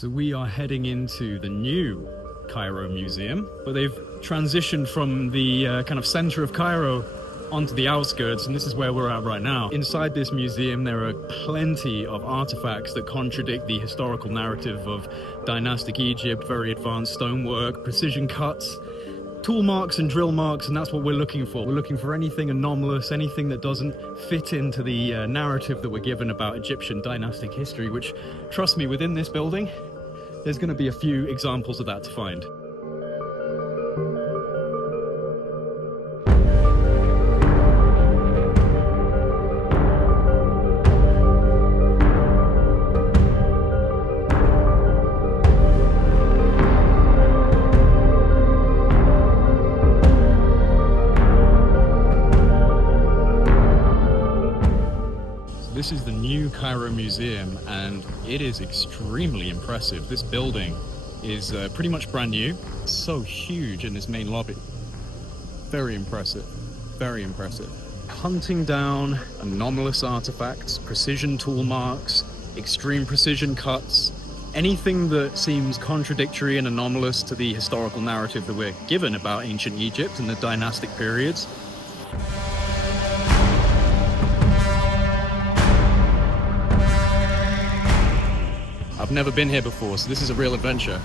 So we are heading into the new Cairo Museum, but they've transitioned from the kind of center of Cairo onto the outskirts, and this is where we're at right now. Inside this museum, there are plenty of artifacts that contradict the historical narrative of dynastic Egypt, very advanced stonework, precision cuts, tool marks and drill marks, and that's what we're looking for. We're looking for anything anomalous, anything that doesn't fit into the narrative that we're given about Egyptian dynastic history, which, trust me, within this building, there's going to be a few examples of that to find. This is the new Cairo Museum, and it is extremely impressive. This building is pretty much brand new. It's so huge in this main lobby. Very impressive, very impressive. Hunting down anomalous artifacts, precision tool marks, extreme precision cuts, anything that seems contradictory and anomalous to the historical narrative that we're given about ancient Egypt and the dynastic periods. I've never been here before, so this is a real adventure.